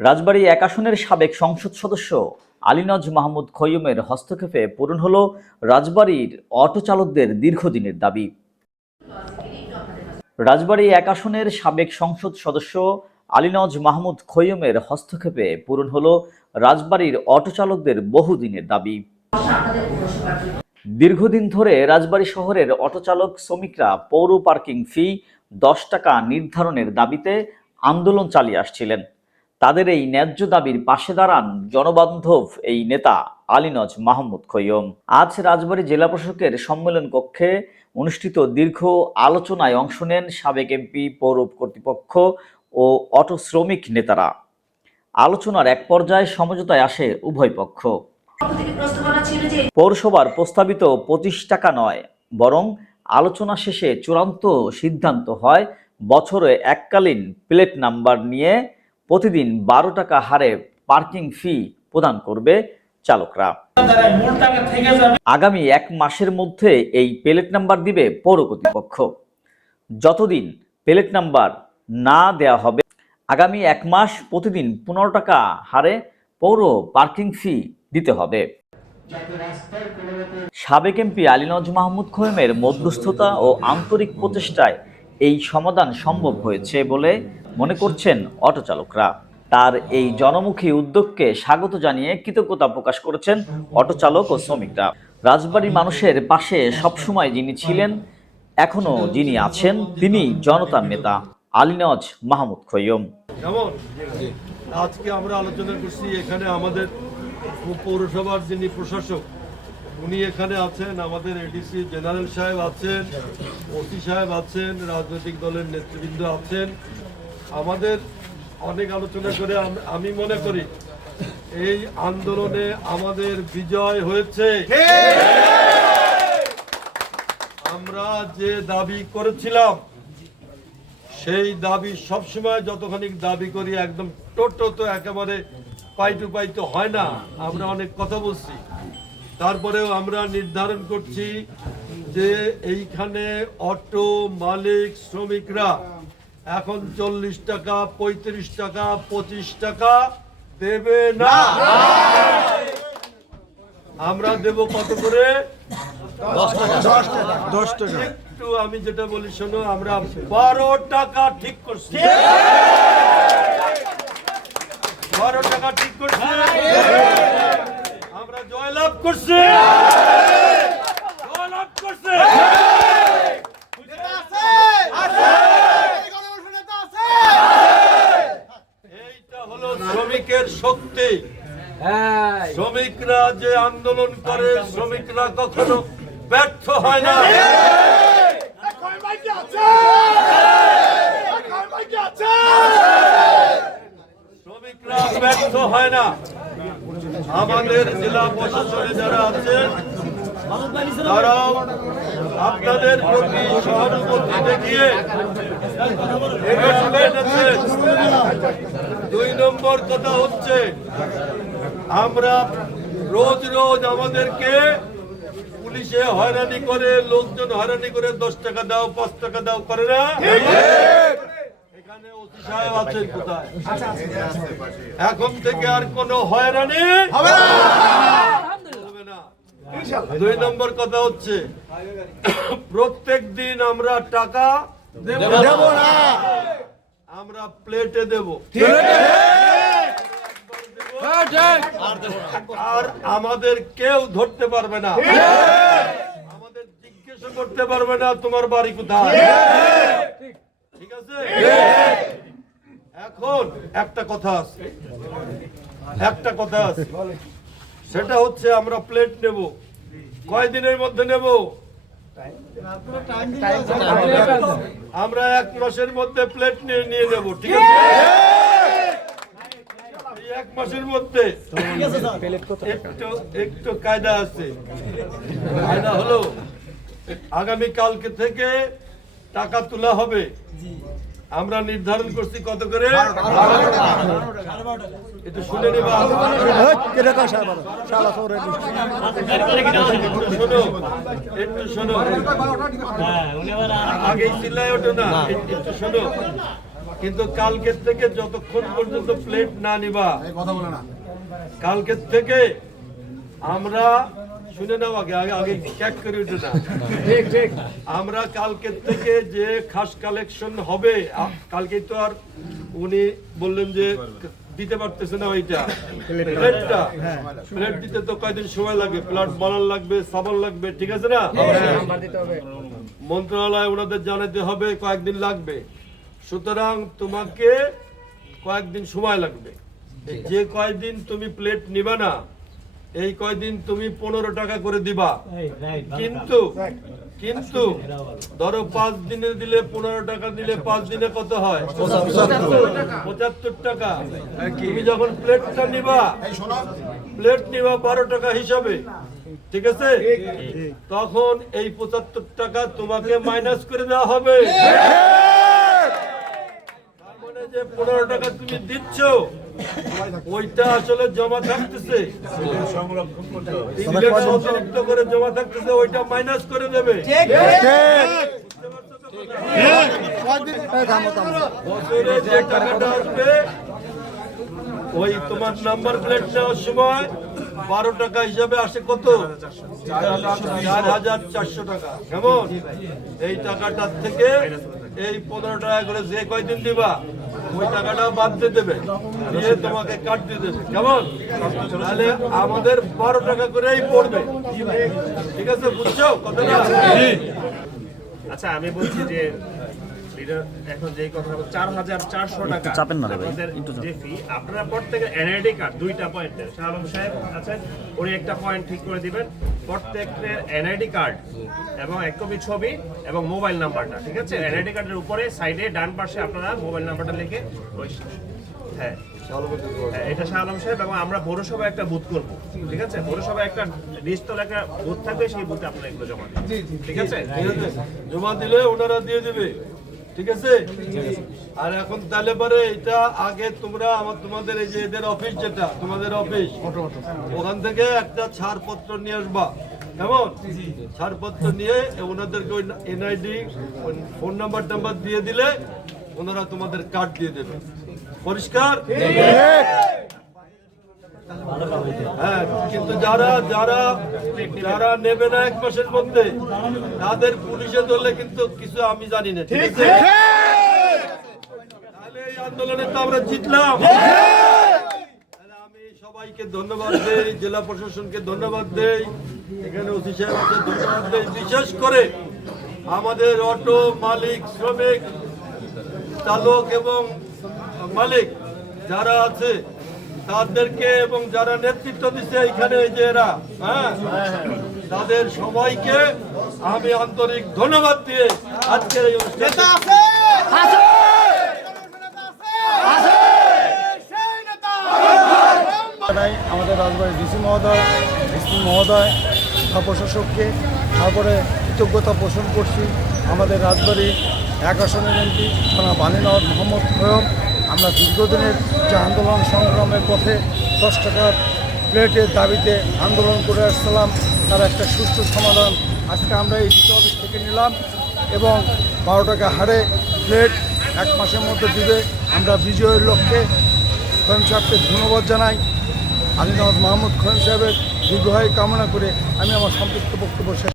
রাজবাড়ী এক আসনের সাবেক সংসদ সদস্য আলিনজ মাহমুদ খৈয়মের হস্তক্ষেপে পূরণ হল রাজবাড়ীর অটো চালকদের দীর্ঘদিনের দাবি। রাজবাড়ী এক আসনের সাবেক সংসদ সদস্য আলিনজ মাহমুদ খৈয়মের হস্তক্ষেপে পূরণ হল রাজবাড়ীর অটো চালকদের বহুদিনের দাবি। দীর্ঘদিন ধরে রাজবাড়ী শহরের অটোচালক শ্রমিকরা পৌর পার্কিং ফি দশ টাকা নির্ধারণের দাবিতে আন্দোলন চালিয়ে আসছিলেন। তাদের এই ন্যায্য দাবির পাশে দাঁড়ান জনবান্ধব এই নেতা আলিনজ মাহমুদ খৈয়ম। আজ রাজবাড়ী জেলা প্রশাসকের সম্মেলন কক্ষে অনুষ্ঠিত দীর্ঘ আলোচনায় অংশ নেন সাবেক এমপি পৌর কর্তৃপক্ষ ও অটো শ্রমিক নেতারা। আলোচনার এক পর্যায়ে সমঝোতায় আসে উভয় পক্ষ। পৌরসভার প্রস্তাবিত পঁচিশ টাকা নয়, বরং আলোচনা শেষে চূড়ান্ত সিদ্ধান্ত হয় বছরে এককালীন প্লেট নাম্বার নিয়ে প্রতিদিন বারো টাকা হারে পার্কিং ফি প্রদান করবে চালকরা। আগামী এক মাসের মধ্যে এই প্লেট নাম্বার দিবে পৌর কর্তৃপক্ষ। যতদিন প্লেট নাম্বার না দেয়া হবে, আগামী এক মাস প্রতিদিন পনেরো টাকা হারে পৌর পার্কিং ফি দিতে হবে। সাবেক এমপি আলিনজ মাহমুদ খোয়েমের মধ্যস্থতা ও আন্তরিক প্রচেষ্টায় এই সমাধান সম্ভব হয়েছে বলে মনে করছেন অটো চালকরা তার এই জনমুখী উদ্যোগকে স্বাগত জানিয়ে কৃতজ্ঞতা প্রকাশ করেছেন অটো চালক ও শ্রমিকরা। রাজবাড়ী মানুষের পাশে সবসময় যিনি ছিলেন, এখনও যিনি আছেন, তিনি জনতার নেতা আলিনজ মাহমুদ খৈয়ম। যেমন, আজকে আমরা আলোচনা করছি এখানে আমাদের পৌরসভার যিনি প্রশাসক, উনি এখানে আছেন, আমাদের এডিসি জেনারেল সাহেব আছেন, ওসি সাহেব আছেন, রাজনৈতিক দলের নেতৃবৃন্দ আছেন আমাদের অনেক আলোচনা করে আমি মনে করি, এই আন্দোলনে আমাদের বিজয় হয়েছে। আমরা যে দাবি করেছিলাম, সেই দাবি সবসময় যতখানি দাবি করি, একদম টোটো তো একেবারে পাই টু পাই তো হয় না। আমরা অনেক কথা বলছি। তারপরেও আমরা নির্ধারণ করছি যে এইখানে অটো মালিক শ্রমিকরা এখন চল্লিশ টাকা পঁয়ত্রিশ টাকা পঁচিশ টাকা দেবে না। আমরা দেব কত করে? দশ টাকা। একটু আমি যেটা বলি শোনো আমরা বারো টাকা ঠিক করছি। বারো টাকা ঠিক করছি। আমরা জয়লাভ করছি জয়লাভ করছি এইটা হলো শ্রমিকের শক্তি। শ্রমিকরা যে আন্দোলন করে শ্রমিকরা কখনো ব্যর্থ হয় না। শ্রমিকরা ব্যর্থ হয় না। আমাদের জেলা প্রশাসনে যারা আছেন তারাও আপনাদের প্রতি সহানুভূতি দেখিয়ে। দুই নম্বর কথা হচ্ছে আমরা রোজ রোজ আমাদেরকে পুলিশে হয়রানি করে লোকজন হয়রানি করে দশ টাকা দাও পাঁচ টাকা দাও করে না? এখানে ওসি সাহেব আছেন কোথায়? এখন থেকে আর কোনো হয়রানি হবে না! দুই নম্বর কথা হচ্ছে প্রত্যেক দিন আমরা টাকা দেব না। আমরা প্লেটে দেব। আর আমাদের কেউ ধরতে পারবে না। আমাদের জিজ্ঞেস করতে পারবে না তোমার বাড়ি কোথায়? ঠিক। আছে? এখন একটা কথা আছে। একটা কথা আছে। সেটা হচ্ছে আমরা প্লেট নেব। কয় দিনের মধ্যে নেব? আমরা এক মাসের মধ্যে প্লেট নিয়ে নিয়ে যাব, ঠিক আছে? এক মাসের মধ্যে। একটু একটু কায়দা আছে। কায়দা হলো আগামী কালকে থেকে টাকা তোলা হবে। আমরা নির্ধারণ করছি কত করে? একটু শুনে নেবা। শোনো একটু শোনো। আগেই চিল্লায় ওঠো না একটু শোনো। কিন্তু কালকের থেকে যতক্ষণ পর্যন্ত প্লেট না নিবা কথা বলে না। কালকের থেকে আমরা শুনে নাও আগে আগে আগে চেক করে উঠে না আমরা কালকের থেকে যে খাস কালেকশন হবে কালকে তো আর উনি বললেন যে দিতে পারতেছে না ওইটা। প্লেটটা প্লেট দিতে তো কয়দিন সময় লাগবে? প্লেট বানার লাগবে সাবান লাগবে ঠিক আছে না? মন্ত্রণালয় ওনাদের জানাতে হবে কয়েকদিন লাগবে। সুতরাং তোমাকে কয়েকদিন সময় লাগবে। যে কয়দিন তুমি প্লেট নিবা না এই কয়দিন তুমি পনেরো টাকা করে দিবা। কিন্তু কিন্তু ধরো পাঁচ দিনে দিলে পনেরো টাকা দিলে পাঁচ দিনে কত হয়? পঁচাত্তর টাকা। তুমি যখন প্লেটটা নিবা প্লেট নিবা বারো টাকা হিসাবে। ঠিক আছে? তখন এই পঁচাত্তর টাকা তোমাকে মাইনাস করে দেওয়া হবে। মানে যে পনেরো টাকা তুমি দিচ্ছ ওইটা আসলে জমা থাকতেছে। অতিরিক্ত করে জমা থাকতেছে ওইটা মাইনাস করে দেবে। বছরে যে টাকাটা আসবে ওই তোমার নাম্বার প্লেট নেওয়ার সময় বারো টাকা হিসাবে আসে কত? চার হাজার চারশো টাকা। কেমন? এই টাকাটার থেকে এই পনেরো টাকা করে যে কয়দিন দিবা? ওই টাকাটা বাদ দিয়ে দেবে। দিয়ে তোমাকে কাট দিয়ে দেবে। কেমন? তাহলে আমাদের বারো টাকা করেই পড়বে। ঠিক আছে, বুঝছ কথাটা? আচ্ছা আমি বলছি যে লিডার এখন যেই কথা চার হাজার চারশো টাকা চাপেন না আপনাদের যে ফি আপনারা প্রত্যেকের এনআইডি কার্ড দুইটা শাহ আলম সাহেব আছেন উনি একটা পয়েন্ট ঠিক করে দিবেন। প্রত্যেকের এনআইডি কার্ড এবং এক কপি ছবি এবং মোবাইল নাম্বারটা ঠিক আছে? এনআইডি কার্ডের উপরে সাইডে ডান পাশে আপনারা মোবাইল নাম্বারটা লিখে ওই হ্যাঁ। হ্যাঁ, এটা শাহ আলম সাহেব এবং আমরা পৌরসভায় একটা বুথ করব ঠিক আছে? পৌরসভায় একটা লিস্টল একটা বুথ থাকবে সেই বুথে আপনারা এগুলো জমা দিন ঠিক আছে? ঠিক আছে। জমা দিলে ওনারা দিয়ে দিবে। ঠিক আছে? আর এখন তাহলে পরে এটা আগে তোমরা আমার তোমাদের এই যে এদের অফিস যেটা, তোমাদের অফিস ওখান থেকে একটা ছাড়পত্র নিয়ে আসবা। কেমন? ছাড়পত্র নিয়ে ওনাদেরকে ওই এনআইডি ফোন নাম্বার টাম্বার দিয়ে দিলে ওনারা তোমাদের কার্ড দিয়ে দেবে। পরিষ্কার? হ্যাঁ কিন্তু যারা যারা যারা নেবে না এক মাসের মধ্যে তাদের পুলিশে ধরলে কিন্তু কিছু আমি জানি না ঠিক আছে? তাহলে এই আন্দোলনে তো আমরা জিতলাম। আমি সবাইকে ধন্যবাদ দেই জেলা প্রশাসনকে ধন্যবাদ দেই এখানে ওসি সাহেব আছে ধন্যবাদ দেই। বিশেষ করে আমাদের অটো মালিক শ্রমিক চালক এবং মালিক যারা আছে তাদেরকে এবং যারা নেতৃত্ব দিচ্ছে এখানে এই যে এরা হ্যাঁ? তাদের সবাইকে আমি আন্তরিক ধন্যবাদ দিয়ে আজকের এই অনুষ্ঠান জানাই আমাদের রাজবাড়ির ডিসি মহোদয় এসপি মহোদয় শিক্ষা প্রশাসককে তারপরে কৃতজ্ঞতা পোষণ করছি। আমাদের রাজবাড়ির এক আসনের এমপি থানা বানীনগর মোহাম্মদ খয়ম আমরা দীর্ঘদিনের যে আন্দোলন সংগ্রামের পথে দশ টাকার প্লেটের দাবিতে আন্দোলন করে আসছিলাম, তার একটা সুষ্ঠু সমাধান আজকে আমরা এই ডিসি অফিস থেকে নিলাম এবং বারো টাকা হারে প্লেট এক মাসের মধ্যে দিবে। আমরা বিজয়ের লক্ষ্যে খয়ম সাহেবকে ধন্যবাদ জানাই। আলী নওয়াজ মাহমুদ খয়ম সাহেবের দীর্ঘায়ু কামনা করে আমি আমার সংক্ষিপ্ত বক্তব্য শেষ